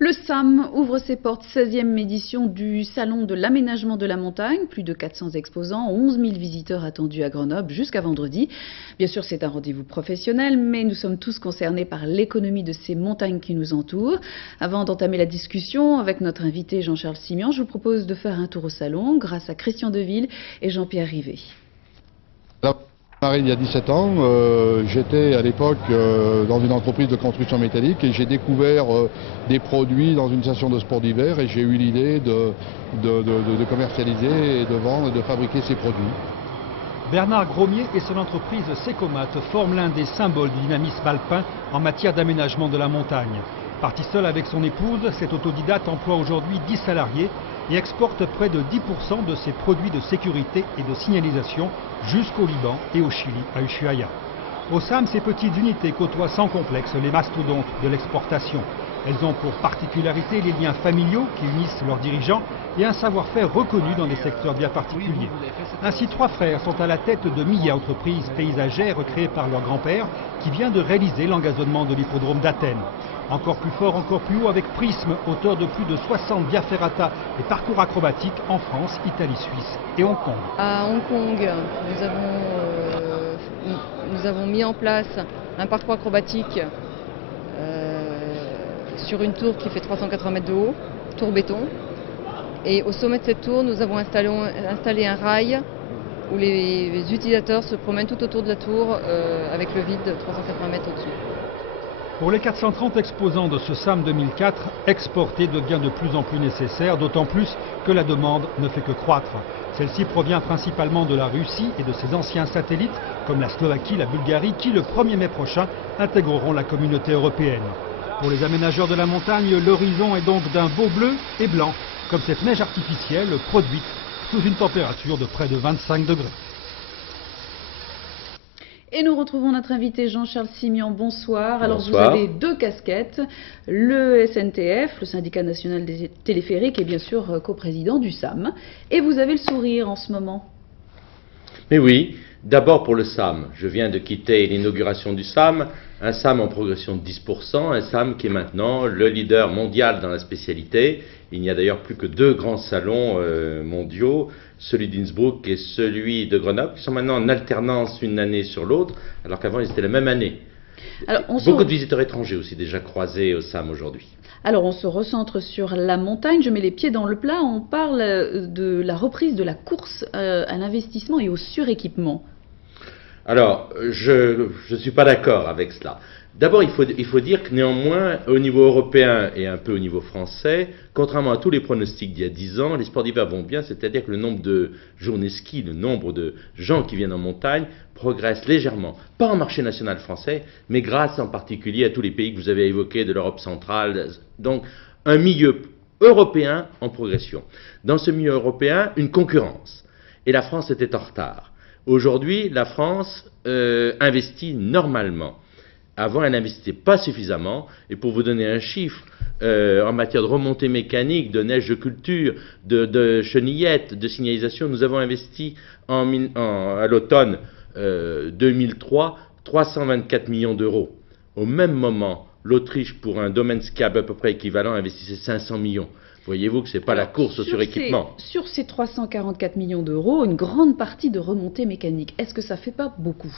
Le SAM ouvre ses portes, 16e édition du Salon de l'aménagement de la montagne. Plus de 400 exposants, 11 000 visiteurs attendus à Grenoble jusqu'à vendredi. Bien sûr, c'est un rendez-vous professionnel, mais nous sommes tous concernés par l'économie de ces montagnes qui nous entourent. Avant d'entamer la discussion avec notre invité Jean-Charles Simian, je vous propose de faire un tour au salon grâce à Christian Deville et Jean-Pierre Rivet. Il y a 17 ans, j'étais à l'époque dans une entreprise de construction métallique et j'ai découvert des produits dans une station de sport d'hiver et j'ai eu l'idée de commercialiser et de vendre et de fabriquer ces produits. Bernard Gromier et son entreprise Secomat forment l'un des symboles du dynamisme alpin en matière d'aménagement de la montagne. Parti seul avec son épouse, cet autodidacte emploie aujourd'hui 10 salariés et exporte près de 10% de ses produits de sécurité et de signalisation jusqu'au Liban et au Chili, à Ushuaia. Au SAM, ces petites unités côtoient sans complexe les mastodontes de l'exportation. Elles ont pour particularité les liens familiaux qui unissent leurs dirigeants et un savoir-faire reconnu dans des secteurs bien particuliers. Ainsi, 3 frères sont à la tête de MIA, entreprise paysagère créée par leur grand-père, qui vient de réaliser l'engazonnement de l'hippodrome d'Athènes. Encore plus fort, encore plus haut avec Prisme, auteur de plus de 60 via ferrata et parcours acrobatiques en France, Italie, Suisse et Hong Kong. À Hong Kong, nous avons mis en place un parcours acrobatique sur une tour qui fait 380 mètres de haut, tour béton. Et au sommet de cette tour, nous avons installé un rail où les utilisateurs se promènent tout autour de la tour avec le vide 380 mètres au-dessus. Pour les 430 exposants de ce SAM 2004, exporter devient de plus en plus nécessaire, d'autant plus que la demande ne fait que croître. Celle-ci provient principalement de la Russie et de ses anciens satellites, comme la Slovaquie, la Bulgarie, qui le 1er mai prochain intégreront la communauté européenne. Pour les aménageurs de la montagne, l'horizon est donc d'un beau bleu et blanc, comme cette neige artificielle produite sous une température de près de 25 degrés. Et nous retrouvons notre invité Jean-Charles Simian. Bonsoir. Alors Bonsoir. vous avez 2 casquettes, le SNTF, le syndicat national des téléphériques, et bien sûr coprésident du SAM. Et vous avez le sourire en ce moment. Mais oui, d'abord pour le SAM. Je viens de quitter l'inauguration du SAM, un SAM en progression de 10%, un SAM qui est maintenant le leader mondial dans la spécialité. Il n'y a d'ailleurs plus que 2 grands salons mondiaux, celui d'Innsbruck et celui de Grenoble, qui sont maintenant en alternance une année sur l'autre, alors qu'avant ils étaient la même année. Alors, beaucoup de visiteurs étrangers aussi déjà croisés au SAM aujourd'hui. Alors on se recentre sur la montagne, je mets les pieds dans le plat, on parle de la reprise de la course à l'investissement et au suréquipement. Alors, je ne suis pas d'accord avec cela. D'abord, il faut dire que néanmoins, au niveau européen et un peu au niveau français, contrairement à tous les pronostics d'il y a 10 ans, les sports d'hiver vont bien, c'est-à-dire que le nombre de journées ski, le nombre de gens qui viennent en montagne progresse légèrement. Pas en marché national français, mais grâce en particulier à tous les pays que vous avez évoqués de l'Europe centrale. Donc, un milieu européen en progression. Dans ce milieu européen, une concurrence. Et la France était en retard. Aujourd'hui, la France investit normalement. Avant, elle n'investissait pas suffisamment. Et pour vous donner un chiffre, en matière de remontée mécanique, de neige de culture, de chenillettes, de signalisation, nous avons investi à l'automne 2003 324 millions d'euros. Au même moment, l'Autriche, pour un domaine skiable à peu près équivalent, investissait 500 millions. Voyez-vous que ce n'est pas la course au suréquipement. Sur ces 344 millions d'euros, une grande partie de remontée mécanique. Est-ce que ça ne fait pas beaucoup?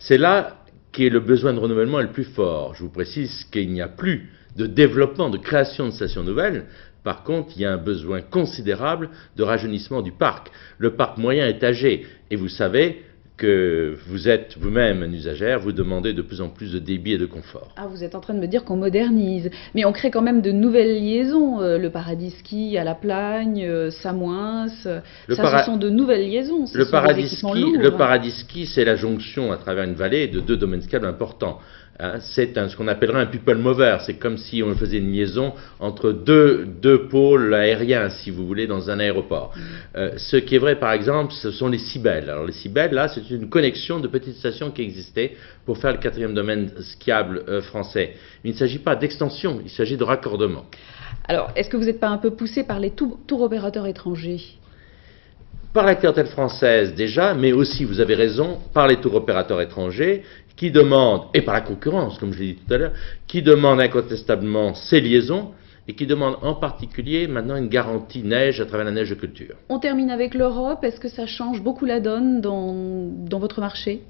C'est là qu'est le besoin de renouvellement est le plus fort. Je vous précise qu'il n'y a plus de développement, de création de stations nouvelles. Par contre, il y a un besoin considérable de rajeunissement du parc. Le parc moyen est âgé. Et vous savez que vous êtes vous-même un usagère, vous demandez de plus en plus de débit et de confort. Ah, vous êtes en train de me dire qu'on modernise. Mais on crée quand même de nouvelles liaisons. Le Paradis Ski à La Plagne, Samoins, ce sont de nouvelles liaisons. Le Paradis Ski, c'est la jonction à travers une vallée de 2 domaines skiables importants. C'est ce qu'on appellerait un people mover. C'est comme si on faisait une liaison entre deux pôles aériens, si vous voulez, dans un aéroport. Ce qui est vrai, par exemple, ce sont les Cybèles. Alors les Cybèles, là, c'est une connexion de petites stations qui existaient pour faire le 4e domaine skiable français. Mais il ne s'agit pas d'extension, il s'agit de raccordement. Alors, est-ce que vous n'êtes pas un peu poussé par les tour opérateurs étrangers ? Par la clientèle française déjà, mais aussi, vous avez raison, par les tour opérateurs étrangers qui demande, et par la concurrence, comme je l'ai dit tout à l'heure, qui demande incontestablement ces liaisons et qui demande en particulier maintenant une garantie neige à travers la neige de culture. On termine avec l'Europe. Est-ce que ça change beaucoup la donne dans votre marché?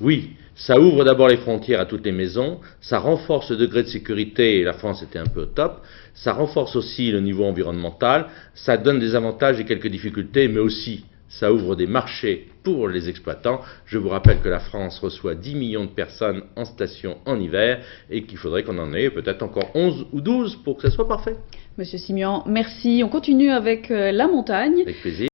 Oui, ça ouvre d'abord les frontières à toutes les maisons, ça renforce le degré de sécurité, et la France était un peu au top, ça renforce aussi le niveau environnemental, ça donne des avantages et quelques difficultés, mais aussi ça ouvre des marchés pour les exploitants. Je vous rappelle que la France reçoit 10 millions de personnes en station en hiver et qu'il faudrait qu'on en ait peut-être encore 11 ou 12 pour que ça soit parfait. Monsieur Simian, merci. On continue avec la montagne. Avec plaisir.